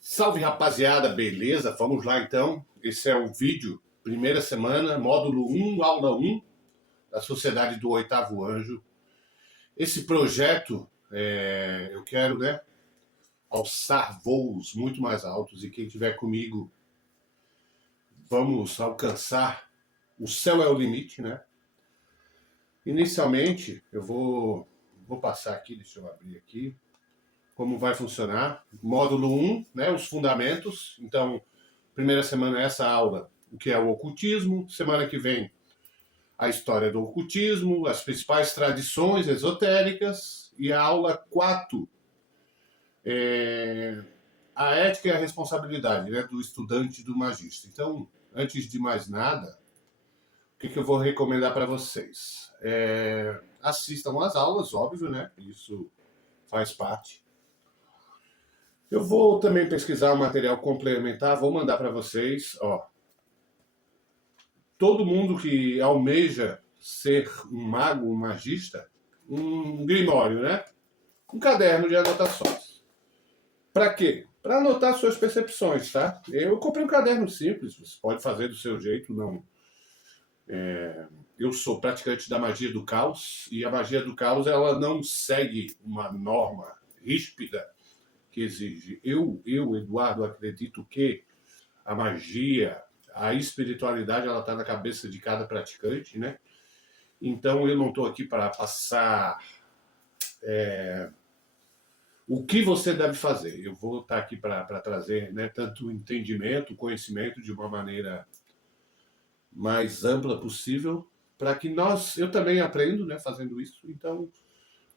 Salve, rapaziada, beleza? Vamos lá então. Esse é o vídeo, primeira semana, módulo 1, aula 1, da Sociedade do Oitavo Anjo. Esse projeto, eu quero, alçar voos muito mais altos, e quem estiver comigo, vamos alcançar o céu é o limite, né? Inicialmente, eu vou passar aqui, deixa eu abrir aqui, como vai funcionar. Módulo 1, os fundamentos. Então, primeira semana essa aula, o que é o ocultismo. Semana que vem, a história do ocultismo, as principais tradições esotéricas. E a aula 4, a ética e a responsabilidade, do estudante e do magista. Então, antes de mais nada, o que eu vou recomendar para vocês? Assistam às aulas, óbvio, isso faz parte. Eu vou também pesquisar um material complementar, vou mandar para vocês. Todo mundo que almeja ser um mago, um magista, um grimório, um caderno de anotações. Para quê? Para anotar suas percepções, tá? Eu comprei um caderno simples, você pode fazer do seu jeito, não. Eu sou praticante da magia do caos, e a magia do caos ela não segue uma norma ríspida que exige. Eu, Eduardo, acredito que a magia, a espiritualidade, ela está na cabeça de cada praticante, Então eu não estou aqui para passar o que você deve fazer. Eu vou estar aqui para trazer tanto entendimento, conhecimento de uma maneira mais ampla possível, para que eu também aprendo, fazendo isso. Então,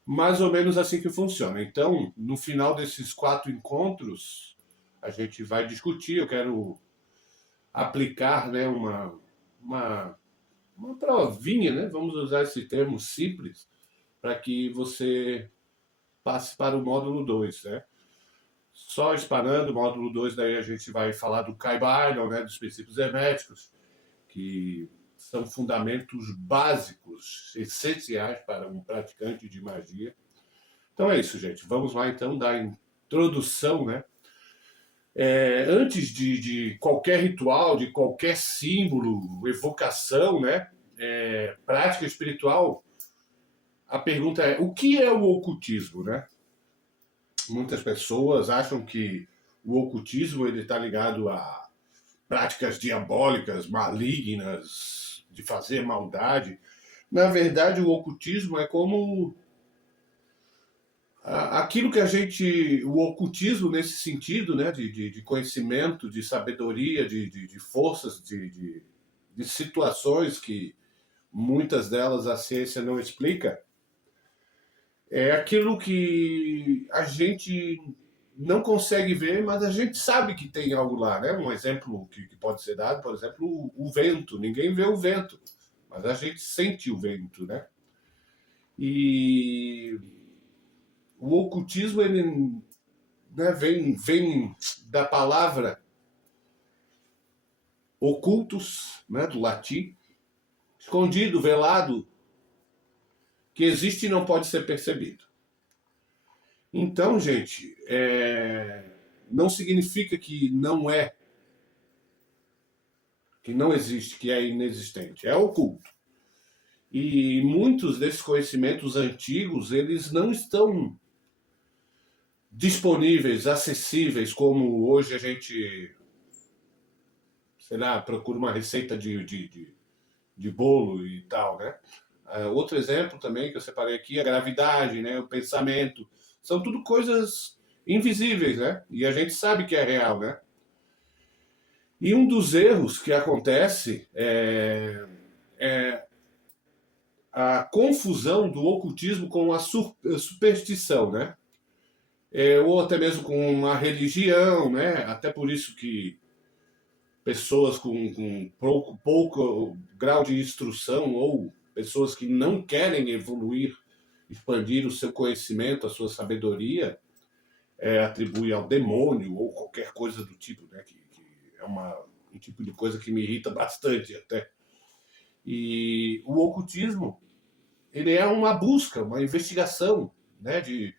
mais ou menos assim que funciona. Então, no final desses 4 encontros, a gente vai discutir. Eu quero aplicar uma provinha, vamos usar esse termo simples, para que você passe para o módulo 2. Só disparando, módulo 2, daí a gente vai falar do Kybalion, dos princípios herméticos, que são fundamentos básicos, essenciais para um praticante de magia. Então é isso, gente. Vamos lá, então, dar introdução, antes de qualquer ritual, de qualquer símbolo, evocação, prática espiritual, a pergunta é: o que é o ocultismo, Muitas pessoas acham que o ocultismo está ligado a práticas diabólicas, malignas, de fazer maldade. Na verdade, o ocultismo é como aquilo que o ocultismo nesse sentido, de conhecimento, de sabedoria, de forças, de situações que muitas delas a ciência não explica, é aquilo que a gente não consegue ver, mas a gente sabe que tem algo lá, Um exemplo que pode ser dado, por exemplo, o vento. Ninguém vê o vento, mas a gente sente o vento, E o ocultismo, ele vem da palavra ocultus, do latim, escondido, velado, que existe e não pode ser percebido. Então, gente, não significa que não existe, que é inexistente. É oculto. E muitos desses conhecimentos antigos, eles não estão disponíveis, acessíveis, como hoje a gente, procura uma receita de bolo e tal, Outro exemplo também que eu separei aqui é a gravidade, o pensamento. São tudo coisas invisíveis, E a gente sabe que é real, E um dos erros que acontece é a confusão do ocultismo com a superstição, ou até mesmo com a religião, Até por isso que pessoas com pouco grau de instrução ou pessoas que não querem evoluir, expandir o seu conhecimento, a sua sabedoria, atribui ao demônio ou qualquer coisa do tipo, que é uma um tipo de coisa que me irrita bastante até. E o ocultismo, ele é uma busca, uma investigação, né, de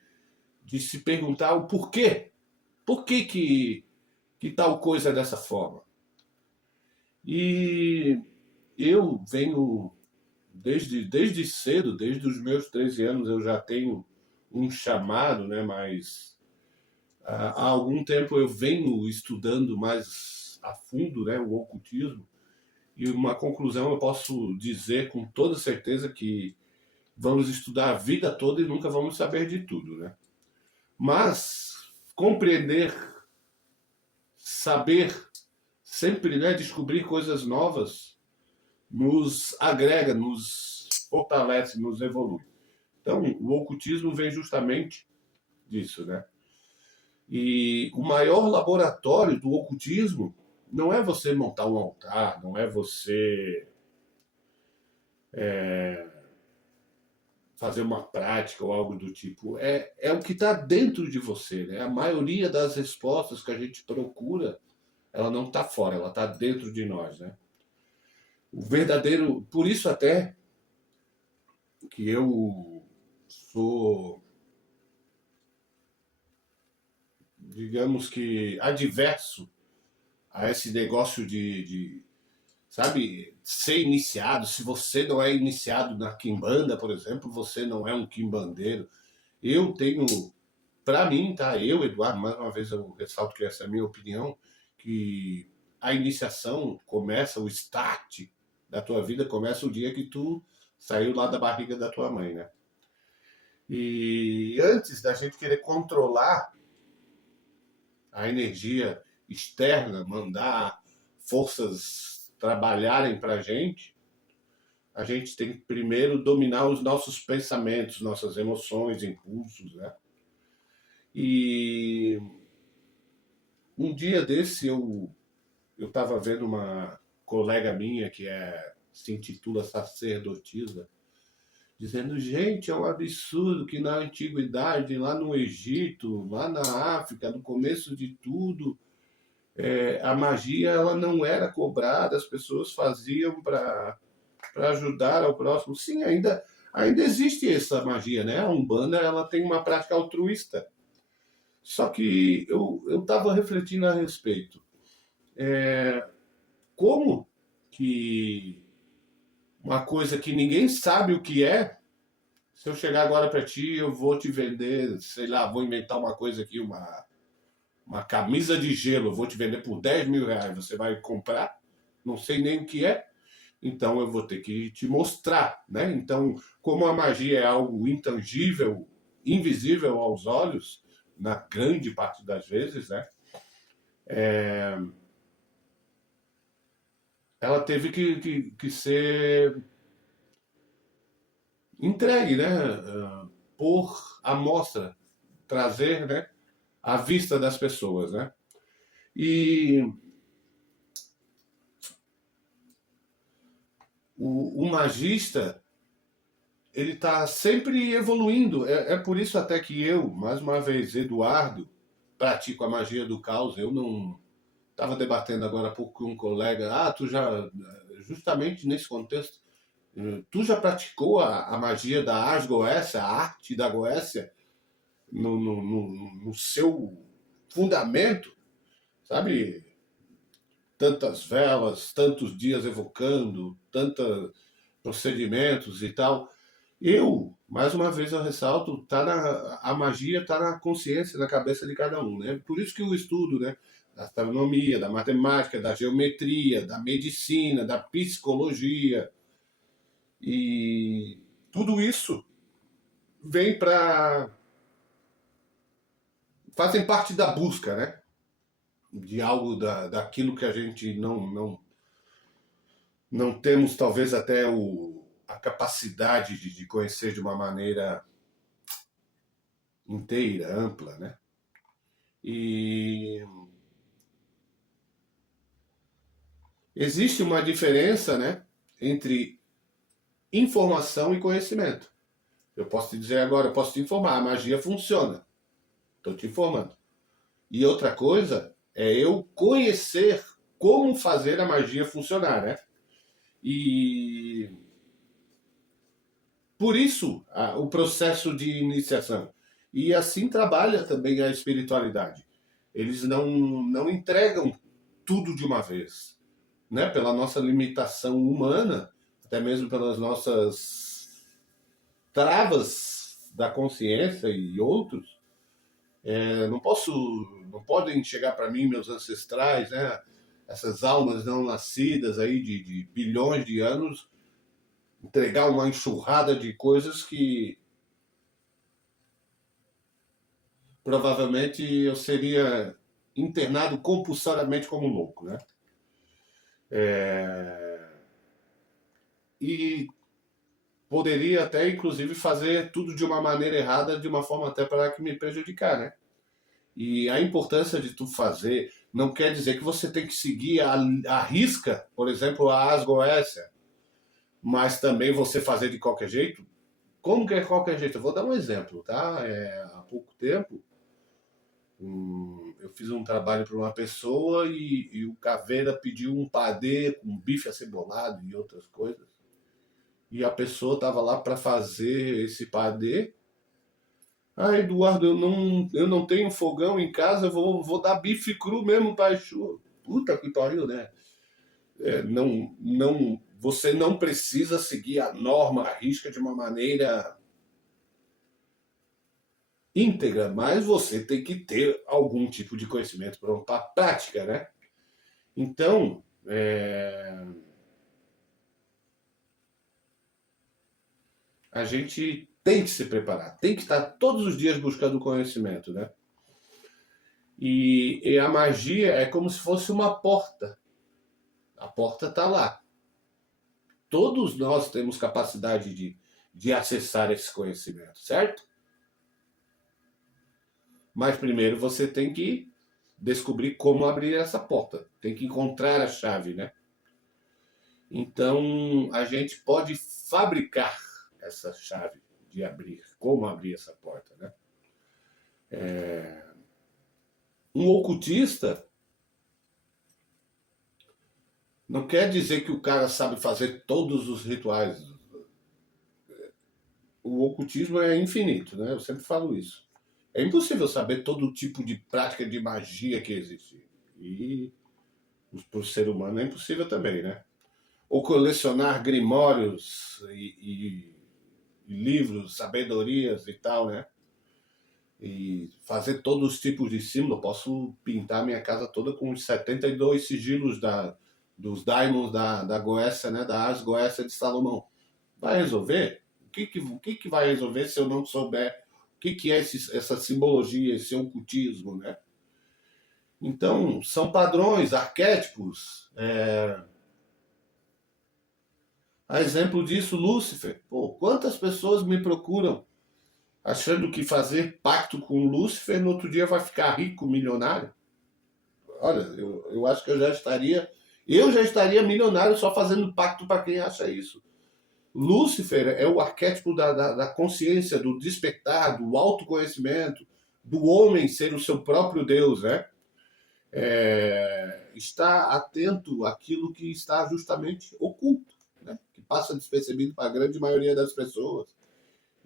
se perguntar o porquê. Por que tal coisa é dessa forma? E eu venho, desde cedo, desde os meus 13 anos, eu já tenho um chamado, né, mas há algum tempo eu venho estudando mais a fundo, né, o ocultismo, e uma conclusão eu posso dizer com toda certeza que vamos estudar a vida toda e nunca vamos saber de tudo, né? Mas compreender, saber, sempre, né, descobrir coisas novas nos agrega, nos fortalece, nos evolui. Então, o ocultismo vem justamente disso, né? E o maior laboratório do ocultismo não é você montar um altar, não é você fazer uma prática ou algo do tipo. É o que está dentro de você, né? A maioria das respostas que a gente procura, ela não está fora, ela está dentro de nós, né? O verdadeiro, por isso até que eu sou, digamos que, adverso a esse negócio sabe, ser iniciado. Se você não é iniciado na quimbanda, por exemplo, você não é um quimbandeiro. Eu tenho, para mim, tá? Eu, Eduardo, mais uma vez eu ressalto que essa é a minha opinião, que a iniciação começa, o start da tua vida começa o dia que tu saiu lá da barriga da tua mãe, né? E antes da gente querer controlar a energia externa, mandar forças trabalharem para a gente tem que primeiro dominar os nossos pensamentos, nossas emoções, impulsos, né? E um dia desse eu estava vendo uma colega minha se intitula sacerdotisa, dizendo, gente, é um absurdo que na antiguidade, lá no Egito, lá na África, no começo de tudo, a magia ela não era cobrada, as pessoas faziam para ajudar ao próximo. Sim, ainda existe essa magia, né? A Umbanda ela tem uma prática altruísta. Só que eu estava refletindo a respeito. Como que uma coisa que ninguém sabe o que é, se eu chegar agora para ti, eu vou te vender, sei lá, vou inventar uma coisa aqui, uma camisa de gelo, eu vou te vender por R$ 10.000, você vai comprar? Não sei nem o que é, então eu vou ter que te mostrar, né? Então, como a magia é algo intangível, invisível aos olhos, na grande parte das vezes, né? Ela teve que ser entregue, né? Por amostra, trazer, né? À vista das pessoas, né? E o magista, ele está sempre evoluindo. É por isso até que eu, mais uma vez, Eduardo, pratico a magia do caos. Eu não estava debatendo agora há pouco com um colega. Tu já, justamente nesse contexto, tu já praticou a magia da Ars Goécia, a arte da Goécia, no seu fundamento, sabe? Tantas velas, tantos dias evocando, tantos procedimentos e tal. Mais uma vez eu ressalto, a magia está na consciência, na cabeça de cada um, né? Por isso que o estudo, né, da astronomia, da matemática, da geometria, da medicina, da psicologia e tudo isso vem para fazem parte da busca, né? De algo daquilo que a gente não temos talvez até a capacidade de conhecer de uma maneira inteira, ampla, né? E existe uma diferença, né, entre informação e conhecimento. Eu posso te dizer agora, eu posso te informar, a magia funciona. Estou te informando. E outra coisa é eu conhecer como fazer a magia funcionar, né? E por isso o processo de iniciação. E assim trabalha também a espiritualidade. Eles não entregam tudo de uma vez, né? Pela nossa limitação humana, até mesmo pelas nossas travas da consciência e outros, não podem chegar para mim meus ancestrais, né? Essas almas não nascidas aí de bilhões de anos, entregar uma enxurrada de coisas que provavelmente eu seria internado compulsoriamente como louco, né? E poderia até, inclusive, fazer tudo de uma maneira errada, de uma forma até para que me prejudicar, né? E a importância de tu fazer não quer dizer que você tem que seguir a risca, por exemplo, a Asgoécia, mas também você fazer de qualquer jeito. Como que é qualquer jeito? Eu vou dar um exemplo, tá? Há pouco tempo, eu fiz um trabalho para uma pessoa e o Caveira pediu um padê com bife acebolado e outras coisas. E a pessoa estava lá para fazer esse padê. Ah, Eduardo, eu não tenho fogão em casa, vou dar bife cru mesmo para Exu. Puta que pariu, né? Você não precisa seguir a norma, a risca de uma maneira íntegra, mas você tem que ter algum tipo de conhecimento para a prática, né? Então, a gente tem que se preparar, tem que estar todos os dias buscando conhecimento, né? E a magia é como se fosse uma porta. A porta está lá. Todos nós temos capacidade de acessar esse conhecimento, certo? Mas primeiro você tem que descobrir como abrir essa porta. Tem que encontrar a chave, né? Então a gente pode fabricar essa chave de abrir, como abrir essa porta, né? Um ocultista não quer dizer que o cara sabe fazer todos os rituais. O ocultismo é infinito, né? Eu sempre falo isso. É impossível saber todo tipo de prática de magia que existe. E para o ser humano é impossível também, né? Ou colecionar grimórios e livros, sabedorias e tal, né? E fazer todos os tipos de símbolo. Eu posso pintar minha casa toda com os 72 sigilos dos daimons da Goécia, né? Da Ars Goécia de Salomão. Vai resolver? O que vai resolver se eu não souber o que é essa simbologia, esse ocultismo, né? Então, são padrões, arquétipos. A exemplo disso, Lúcifer. Pô, quantas pessoas me procuram achando que fazer pacto com Lúcifer no outro dia vai ficar rico, milionário? Olha, eu acho que eu já estaria milionário só fazendo pacto para quem acha isso. Lúcifer é o arquétipo da consciência, do despertar, do autoconhecimento, do homem ser o seu próprio Deus, né? Está atento àquilo que está justamente oculto, né? Que passa despercebido para a grande maioria das pessoas.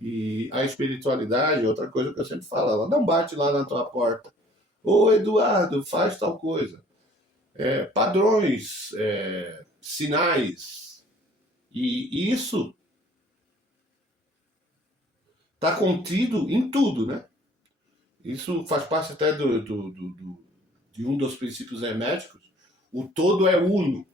E a espiritualidade, outra coisa que eu sempre falo, ela não bate lá na tua porta. Ô Eduardo, faz tal coisa. Padrões, sinais. E isso está contido em tudo, né? Isso faz parte até de um dos princípios herméticos. O todo é uno.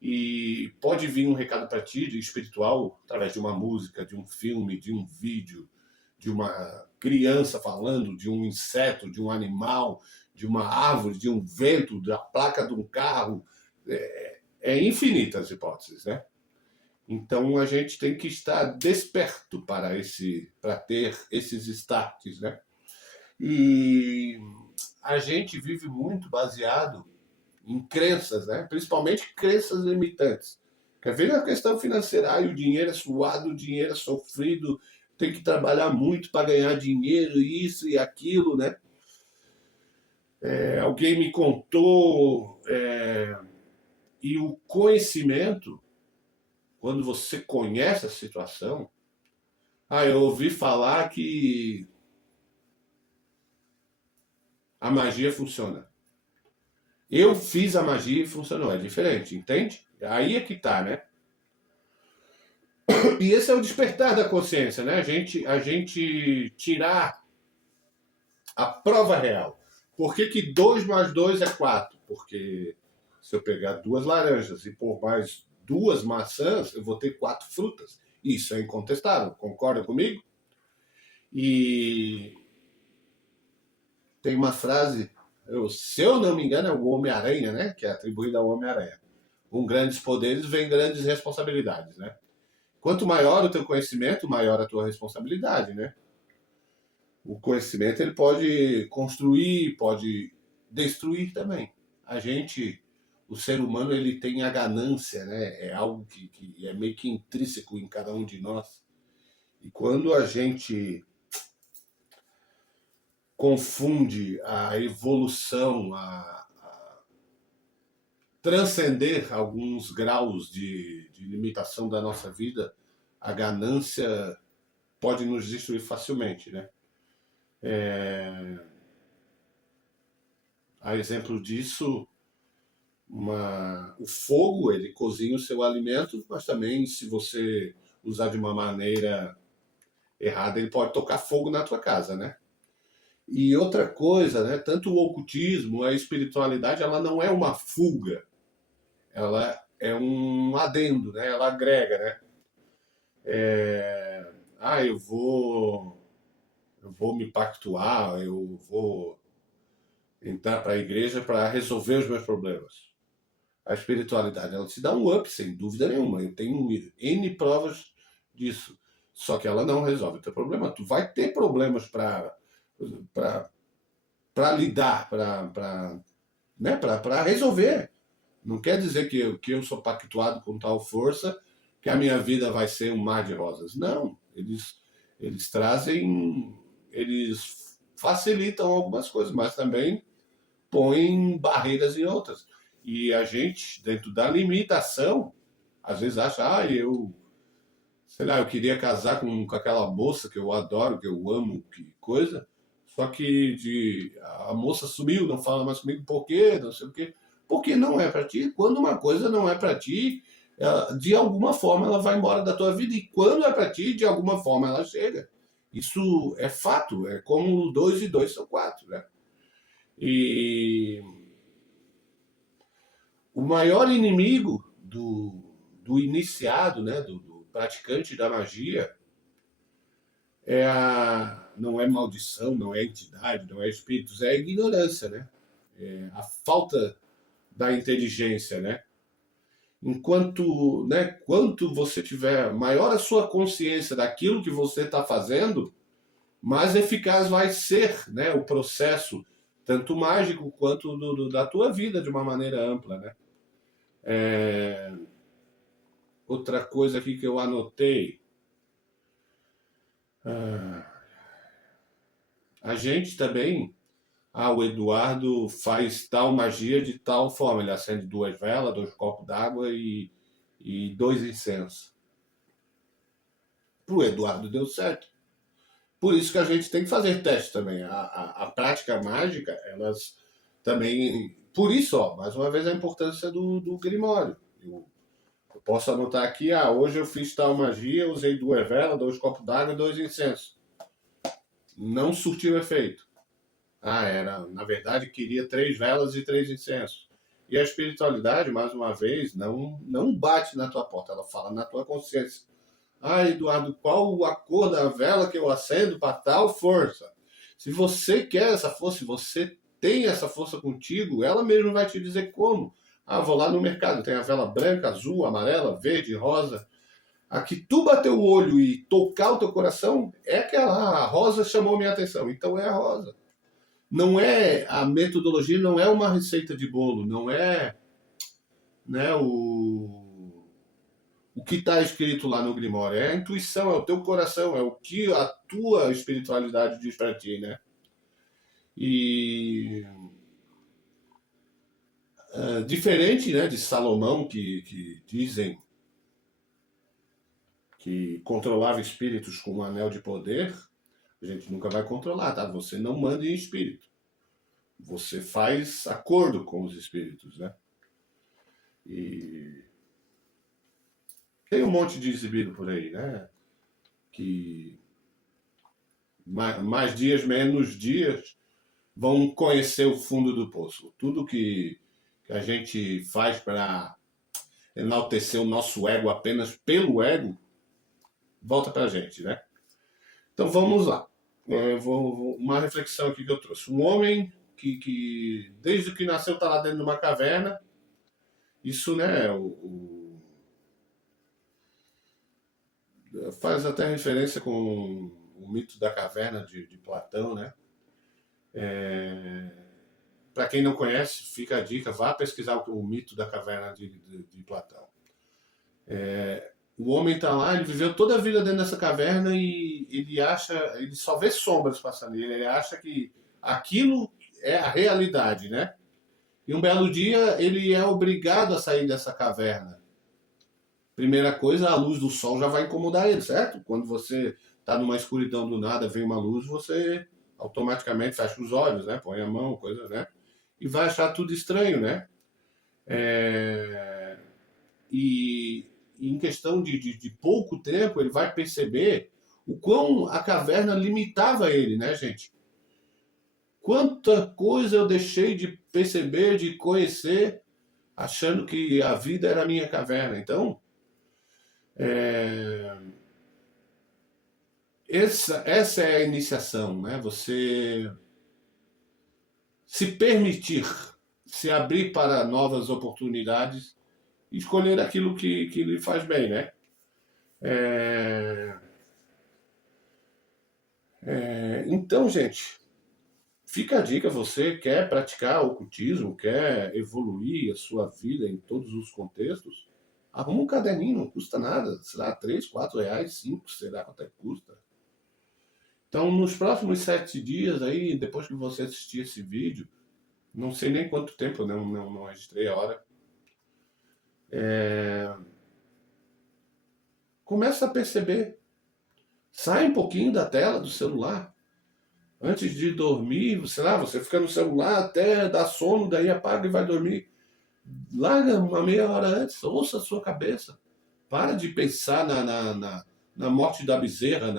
E pode vir um recado para ti de espiritual através de uma música, de um filme, de um vídeo, de uma criança falando, de um inseto, de um animal, de uma árvore, de um vento, da placa de um carro. É infinitas as hipóteses, né? Então a gente tem que estar desperto para ter esses starts, né? E a gente vive muito baseado em crenças, né? Principalmente crenças limitantes. Quer ver a questão financeira? O dinheiro é suado, o dinheiro é sofrido, tem que trabalhar muito para ganhar dinheiro, isso e aquilo, né? Alguém me contou, e o conhecimento, quando você conhece a situação, eu ouvi falar que a magia funciona. Eu fiz a magia e funcionou, é diferente, entende? Aí é que tá, né? E esse é o despertar da consciência, né? A gente tirar a prova real. Por que, que 2 mais 2 é 4? Porque se eu pegar 2 laranjas e pôr mais 2 maçãs, eu vou ter 4 frutas. Isso é incontestável, concorda comigo? E tem uma frase, se eu não me engano, é o Homem-Aranha, né? Que é atribuída ao Homem-Aranha. Com grandes poderes vem grandes responsabilidades, né? Quanto maior o teu conhecimento, maior a tua responsabilidade, né? O conhecimento ele pode construir, pode destruir também. A gente, o ser humano, ele tem a ganância, né? É algo que é meio que intrínseco em cada um de nós. E quando a gente confunde a evolução, a transcender alguns graus de limitação da nossa vida, a ganância pode nos destruir facilmente, né? A exemplo disso, o fogo, ele cozinha o seu alimento, mas também, se você usar de uma maneira errada, ele pode tocar fogo na tua casa, né? E outra coisa, né? Tanto o ocultismo, a espiritualidade, ela não é uma fuga, ela é um adendo, né? Ela agrega, né? Eu vou me pactuar, eu vou entrar para a igreja para resolver os meus problemas. A espiritualidade, ela te dá um up, sem dúvida nenhuma. Eu tenho N provas disso. Só que ela não resolve o teu problema. Tu vai ter problemas para lidar, né, para resolver. Não quer dizer que eu sou pactuado com tal força que a minha vida vai ser um mar de rosas. Não. Eles trazem, eles facilitam algumas coisas, mas também põem barreiras em outras. E a gente, dentro da limitação, às vezes acha, sei lá, eu queria casar com aquela moça que eu adoro, que eu amo, que coisa, só que a moça sumiu, não fala mais comigo, por quê? Não sei o quê. Porque não é para ti. Quando uma coisa não é para ti, de alguma forma ela vai embora da tua vida, e quando é para ti, de alguma forma ela chega. Isso é fato, é como 2 e 2 são 4, né? E o maior inimigo do iniciado, né, do praticante da magia, não é maldição, não é entidade, não é espíritos, é a ignorância, né? É a falta da inteligência, né? Quanto você tiver maior a sua consciência daquilo que você está fazendo, mais eficaz vai ser, né, o processo, tanto mágico quanto da tua vida de uma maneira ampla, né? Outra coisa aqui que eu anotei. A gente também. O Eduardo faz tal magia de tal forma. Ele acende 2 velas, 2 copos d'água e 2 incensos. Pro Eduardo deu certo. Por isso que a gente tem que fazer teste também. A prática mágica, elas também. Por isso, ó, mais uma vez, a importância do Grimório. Eu posso anotar aqui, hoje eu fiz tal magia, usei 2 velas, 2 copos d'água e 2 incensos. Não surtiu efeito. Na verdade, queria 3 velas e 3 incensos. E a espiritualidade, mais uma vez, não bate na tua porta, ela fala na tua consciência. Eduardo, qual a cor da vela que eu acendo para tal força? Se você quer essa força, se você tem essa força contigo, ela mesmo vai te dizer como. Vou lá no mercado, tem a vela branca, azul, amarela, verde, rosa. A que tu bater o olho e tocar o teu coração, é aquela, a rosa chamou minha atenção, então é a rosa. Não é, a metodologia não é uma receita de bolo, não é, né, o que está escrito lá no Grimório, é a intuição, é o teu coração, é o que a tua espiritualidade diz para ti, né? E Diferente, né, de Salomão, que dizem que controlava espíritos com um anel de poder, a gente nunca vai controlar, tá? Você não manda em espírito. Você faz acordo com os espíritos, né? E tem um monte de exibido por aí, né? Que mais dias, menos dias, vão conhecer o fundo do poço. Tudo que a gente faz para enaltecer o nosso ego apenas pelo ego, volta para a gente, né? Então vamos lá. Uma reflexão aqui que eu trouxe. Um homem que desde que nasceu está lá dentro de uma caverna. Isso, né, faz até referência com o mito da caverna de Platão, né? Para quem não conhece, fica a dica, vá pesquisar o mito da caverna de Platão. O homem está lá, ele viveu toda a vida dentro dessa caverna e ele só vê sombras passando. Ele acha que aquilo é a realidade, né? E um belo dia ele é obrigado a sair dessa caverna. Primeira coisa, a luz do sol já vai incomodar ele, certo? Quando você está numa escuridão do nada, vem uma luz, você automaticamente fecha os olhos, né? Põe a mão, coisa, né? E vai achar tudo estranho, né? E em questão de pouco tempo, ele vai perceber o quão a caverna limitava ele, né, gente? Quanta coisa eu deixei de perceber, de conhecer, achando que a vida era a minha caverna. Então, essa é a iniciação, né? Você se permitir, se abrir para novas oportunidades, escolher aquilo que lhe faz bem, né? Então, gente, fica a dica, você quer praticar ocultismo, quer evoluir a sua vida em todos os contextos, arruma um caderninho, não custa nada, sei lá, 3, 4 reais, 5, sei lá quanto é que custa. Então, nos próximos 7 dias aí, depois que você assistir esse vídeo, não sei nem quanto tempo, não registrei a hora, começa a perceber. Sai um pouquinho da tela do celular. Antes de dormir, sei lá, você fica no celular até dar sono, daí apaga e vai dormir. Larga uma meia hora antes, ouça a sua cabeça. Para de pensar na morte da bezerra,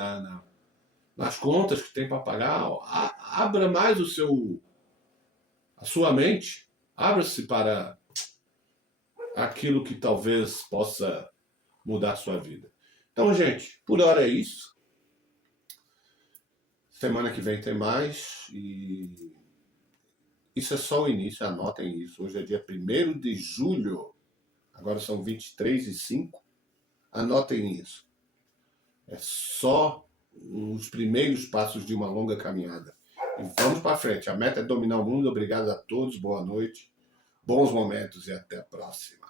nas contas que tem para pagar. Abra mais a sua mente. Abra-se para aquilo que talvez possa mudar a sua vida. Então, gente, por hora é isso. Semana que vem tem mais. E isso é só o início, anotem isso. Hoje é dia 1º de julho. Agora são 23h05. Anotem isso. É só os primeiros passos de uma longa caminhada. E vamos para frente. A meta é dominar o mundo. Obrigado a todos. Boa noite. Bons momentos e até a próxima.